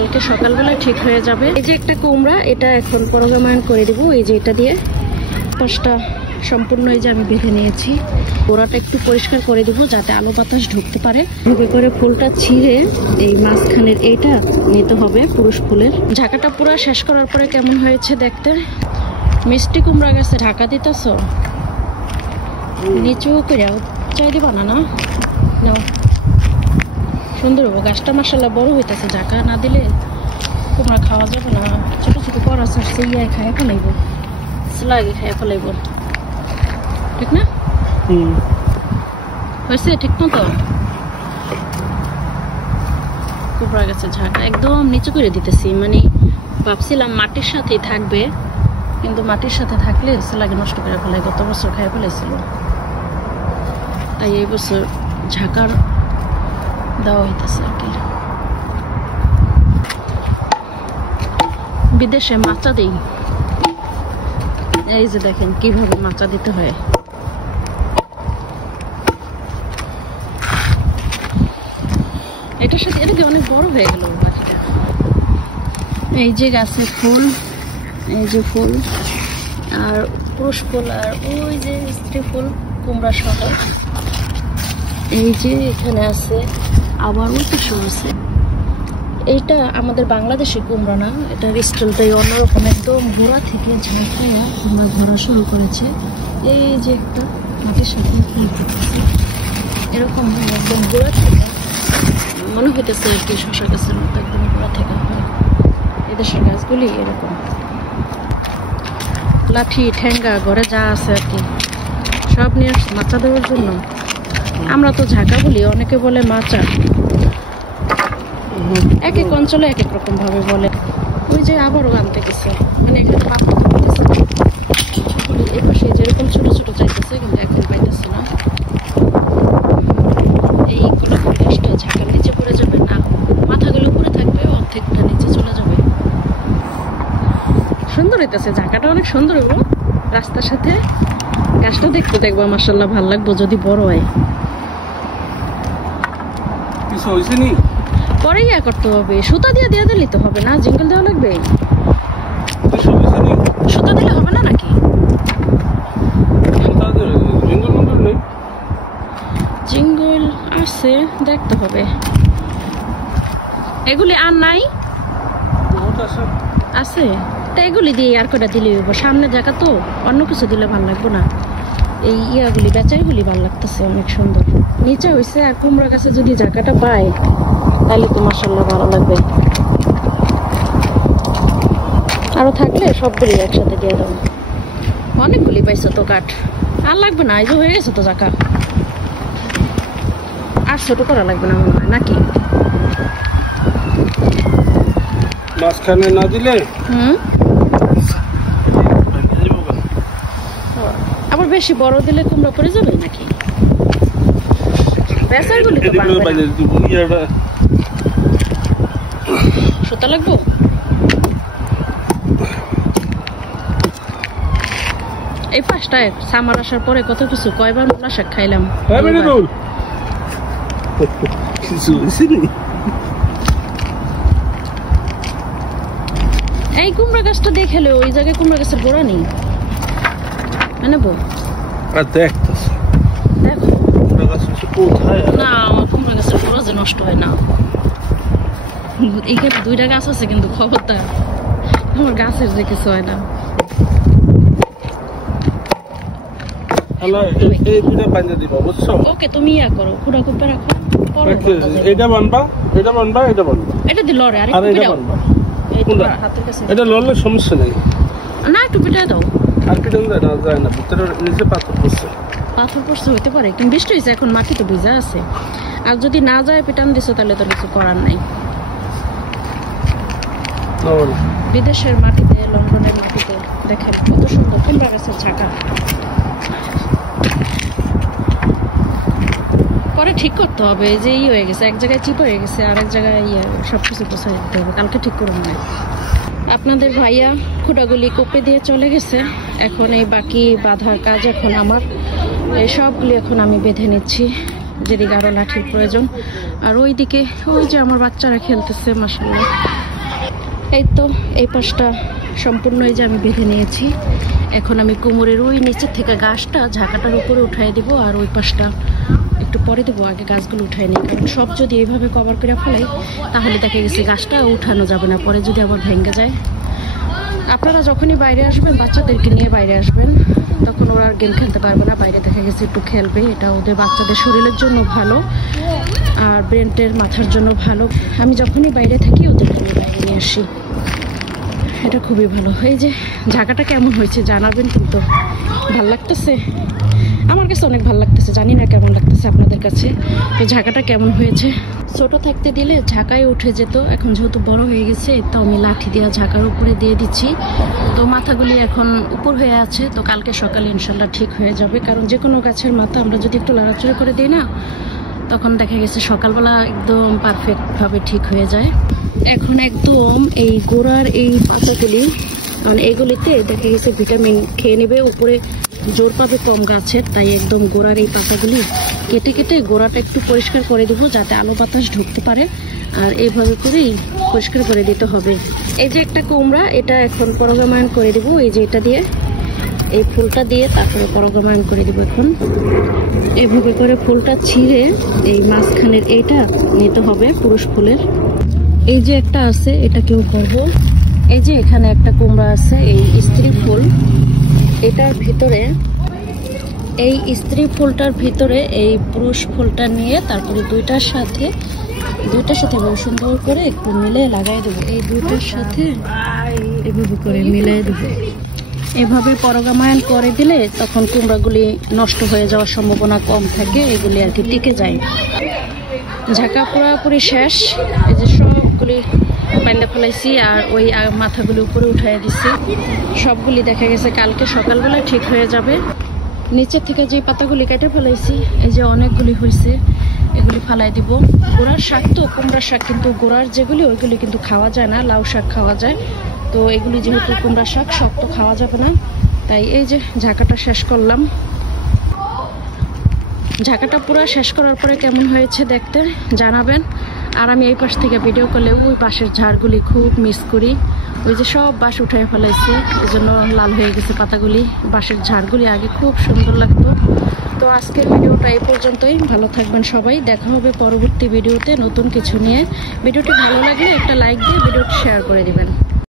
কালকে সকালবেলা ঠিক হয়ে যাবে। এই যে একটা কুমড়া, এটা এখন পরাগায়ন করে দিব। এই যে এটা দিয়ে পাশটা সম্পূর্ণ এই যে আমি বেঁধে নিয়েছি। গোড়াটা একটু পরিষ্কার করে দিব যাতে আলো বাতাস ঢুকতে পারে। ঢুকে করে ফুলটা ছিঁড়ে এই মাঝখানের এইটা নিতে হবে পুরুষ ফুলের। ঝাঁকাটা পুরো শেষ করার পরে কেমন হয়েছে দেখতে। মিষ্টি কুমড়া গাছে ঢাকা দিতেছ, নিচু করে চাই দিবা না? নাও, সুন্দর হবো। গাছটা মাশাআল্লাহ বড় হইতেছে। ঢাকা না দিলে কুমড়া খাওয়া যাবে না। ছোট ছোট করা ছাড়ছে, ইয়ে খাইয়া ফেলাইব, লাগে খাইয়া ফেলাইব। ঠিক না? হয়েছে ঠিক মতো? কুমড়া গাছের ঝাঁকা একদম নিচু করে দিতেছি। মানে ভাবছিলাম মাটির সাথেই থাকবে, কিন্তু মাটির সাথে থাকলে লাগে নষ্ট করে ফেলাই। গত বছর খাইয়া ফেলাইছিল, তাই এই বছর ঝাঁকার দেওয়া হইতেছে আর কি। বিদেশে মাচা দিই, এই যে দেখেন কিভাবে মাচা দিতে হয়। এটার সাথে এটা কি অনেক বড় হয়ে গেল বাকিটা। এই যে গাছের ফুল, এই যে ফুল আর পুরুষ ফুল, আর ওই যে স্ত্রী ফুল কুমড়া সহ। এই যে এখানে আছে, আবার ওই পাশে আছে। এইটা আমাদের বাংলাদেশের কুমড়া না, এটার স্টাইলটাই অন্যরকম। একদম গোড়া থেকে ঝাঁকাইয়া কুমড়া ধরা শুরু করেছে। এই যে একটা মাটির সাথে এরকম একদম গোড়া থেকে মনে হইতেছে আর কি, শশা গাছের মতো একদম গোড়া থেকে হয়। এদেশের গাছগুলি এরকম লাঠি ঠেঙ্গা ঘরে যা আছে আর কি সব নিয়ে আসছে মাচা দেওয়ার জন্য। আমরা তো ঝাঁকা বলি, অনেকে বলে মাচা। এক এক অঞ্চলে এক এক রকম ভাবে বলে। ওই যে আবারও আনতে গেছে, মানে এখানে পাতা এই পাশে যেরকম ছোট ছোট চাইতেছে, কিন্তু একদিন পাইতেছে না। এই গোলাপ গাছটা ঝাঁকার নিচে পড়ে যাবে না, মাথাগুলো উপরে থাকবে, অর্ধেকটা নিচে চলে যাবে। সুন্দর হইতেছে ঝাঁকাটা, অনেক সুন্দর হইব রাস্তার সাথে। গাছটা দেখতে দেখবো মাশাআল্লাহ ভালো লাগবো যদি বড় হয়। পরে ইয়া করতে হবে, সুতা দিয়ে দিলে তো হবে না, জিঙ্গল দেওয়া লাগবে। সুতা দিলে হবে না নাকি? জিঙ্গল আছে, দেখতে হবে। এগুলি আর নাই আছে, তা এগুলি দিয়ে আর কটা দিলে হইব। সামনে জায়গা তো, অন্য কিছু দিলে ভালো লাগবো না। এই ইয়াগুলি বেচাইগুলি ভালো লাগতেছে, অনেক সুন্দর নিচে হয়েছে। আর কুমড়া গাছে যদি জায়গাটা পায় তাহলে তো মাশাআল্লাহ ভালো লাগবে। আরো থাকলে সবগুলি একসাথে দিয়ে দেবো। অনেকগুলি পাইছো তো কাঠ, আর লাগবে না, এই যে হয়ে গেছে তো জায়গা। আর ছোট করা লাগবে না মনে হয় নাকি? মাঝখানে না দিলে আবার বেশি বড় দিলে কুমড়া পড়ে যাবে নাকি? বেচারগুলি তো সুতা লাগবো। এই পাঁচটায় সামার আসার পরে কত কিছু, কয়বার মূলা শাক খাইলাম। এই কুমড়া গাছটা দেখলে ওই জায়গায় কুমড়া গাছের গোড়া নেই, নেবো দেখো না। আমার কুমড়া গাছের গোড়া যে নষ্ট হয় না। এইখানে দুইটা গাছ আছে, কিন্তু খবরদার আমার গাছের যে কিছু হয় না। ওকে তুমি ইয়া করো, খুঁড়া কুপে রাখো। এটা বানবা, এটা বানবা, এটা বানবা, এটা দিল রে। আরে হাতের কাছে এটা লড়লে সমস্যা নেই না, একটু পিটাই দাও। আর পিটান যায় না, ভিতরে নিচে পাথর পড়ছে। পাথর পড়ছে হইতে পারে, কিন্তু বৃষ্টি হয়েছে, এখন মাটি তো ভিজা আছে। আর যদি না যায় পিটান দিছো তাহলে তো কিছু করার নাই। বিদেশের মাটিতে, লন্ডনের মাটিতে দেখেন কত সুন্দর কুমড়া গাছের ঝাঁকা। পরে ঠিক করতে হবে, যে ই হয়ে গেছে, এক জায়গায় চিপ হয়ে গেছে, আর এক জায়গায় ইয়ে সবকিছু পোছাই দিতে হবে। কালকে ঠিক করে মনে হয়। আপনাদের ভাইয়া খুঁটাগুলি কোপে দিয়ে চলে গেছে, এখন এই বাকি বাঁধার কাজ এখন আমার। এই সবগুলি এখন আমি বেঁধে নিচ্ছি, যেদিকে আরো লাঠির প্রয়োজন। আর ওইদিকে ওই যে আমার বাচ্চারা খেলতেছে মাশাআল্লাহ। এই তো এই পাশটা সম্পূর্ণ এই যে আমি বেঁধে নিয়েছি। এখন আমি কোমরের ওই নিচের থেকে গাছটা ঝাঁকাটার উপরে উঠাই দিব, আর ওই পাশটা একটু পরে দেবো। আগে গাছগুলো উঠাই নিই, কারণ সব যদি এইভাবে কভার করে ফেলাই তাহলে দেখা গেছে গাছটা উঠানো যাবে না, পরে যদি আবার ভেঙে যায়। আপনারা যখনই বাইরে আসবেন, বাচ্চাদেরকে নিয়ে বাইরে আসবেন, তখন ওরা আর গেম খেলতে পারবে না। বাইরে দেখা গেছে একটু খেলবে, এটা ওদের বাচ্চাদের শরীরের জন্য ভালো আর ব্রেনের মাথার জন্য ভালো। আমি যখনই বাইরে থাকি ওদেরকে নিয়ে বাইরে নিয়ে আসি, এটা খুবই ভালো। এই যে ঝাঁকাটা কেমন হয়েছে জানাবেন কিন্তু। ভাল লাগতেছে? আমার কাছে অনেক ভালো লাগতেছে, জানি না কেমন লাগতেছে আপনাদের কাছে। তো ঝাঁকাটা কেমন হয়েছে? ছোট থাকতে দিলে ঝাঁকায় উঠে যেত, এখন যেহেতু বড় হয়ে গেছে তো আমি লাঠি দিয়ে ঝাঁকার উপরে দিয়ে দিচ্ছি। তো মাথাগুলি এখন উপর হয়ে আছে, তো কালকে সকালে ইনশাল্লাহ ঠিক হয়ে যাবে। কারণ যে কোনো গাছের মাথা আমরা যদি একটু লড়াচড়া করে দিই না, তখন দেখা গেছে সকালবেলা একদম পারফেক্টভাবে ঠিক হয়ে যায়। এখন একদম এই গোড়ার এই পাতাগুলি, মানে এইগুলিতে দেখা গেছে ভিটামিন খেয়ে নেবে, উপরে জোর পাবে কম গাছের, তাই একদম গোড়ার এই পাতাগুলি কেটে কেটে গোড়াটা একটু পরিষ্কার করে দেবো, যাতে আলো বাতাস ঢুকতে পারে। আর এইভাবে করেই পরিষ্কার করে দিতে হবে। এই যে একটা কুমড়া, এটা এখন পরাগায়ন করে দেবো, এই যে এটা দিয়ে, এই ফুলটা দিয়ে তারপরে পরাগায়ন করে দিব। এখন এভাবে করে ফুলটা ছিঁড়ে এই মাঝখানের এইটা নিতে হবে, পুরুষ ফুলের। এই যে একটা আছে, এটাকেও করব। এই যে এখানে একটা কুমড়া আছে, এই স্ত্রী ফুল, এটার ভিতরে, এই স্ত্রী ফুলটার ভিতরে এই পুরুষ ফুলটা নিয়ে তারপরে দুইটার সাথে বহু সুন্দর করে একটু মিলে লাগাই দেবো। এই দুইটার সাথে এভাবে করে মিলাই দেবো। এভাবে পরাগায়ন করে দিলে তখন কুমড়াগুলি নষ্ট হয়ে যাওয়ার সম্ভাবনা কম থাকে, এগুলি আর কি টিকে যায়। ঝাঁকা পুরোপুরি শেষ। এই যে সবগুলি বাইন্দা ফেলাইছি, আর ওই মাথাগুলি উপরে উঠাই দিছি। সবগুলি দেখা গেছে কালকে সকালবেলা ঠিক হয়ে যাবে। নিচের থেকে যে পাতাগুলি কেটে ফেলাইছি, এই যে অনেকগুলি হয়েছে, এগুলি ফালাই দিব। গোড়ার শাক তো কুমড়ার শাক, কিন্তু গোড়ার যেগুলি ওইগুলি কিন্তু খাওয়া যায় না, লাউ শাক খাওয়া যায়। তো এগুলি যেহেতু কুমড়ার শাক, সব তো খাওয়া যাবে না, তাই এই যে ঝাঁকাটা শেষ করলাম। ঝাঁকাটা পুরো শেষ করার পরে কেমন হয়েছে দেখতে জানাবেন। আর আমি এই পাশ থেকে ভিডিও করলে ওই বাঁশের ঝাড়গুলি খুব মিস করি। ওই যে সব বাঁশ উঠাই ফেলাইছি, এই জন্য লাল হয়ে গেছে পাতাগুলি। বাঁশের ঝাড়গুলি আগে খুব সুন্দর লাগতো। তো আজকের ভিডিওটা এই পর্যন্তই। ভালো থাকবেন সবাই, দেখা হবে পরবর্তী ভিডিওতে নতুন কিছু নিয়ে। ভিডিওটি ভালো লাগলে একটা লাইক দিয়ে ভিডিওটি শেয়ার করে দিবেন।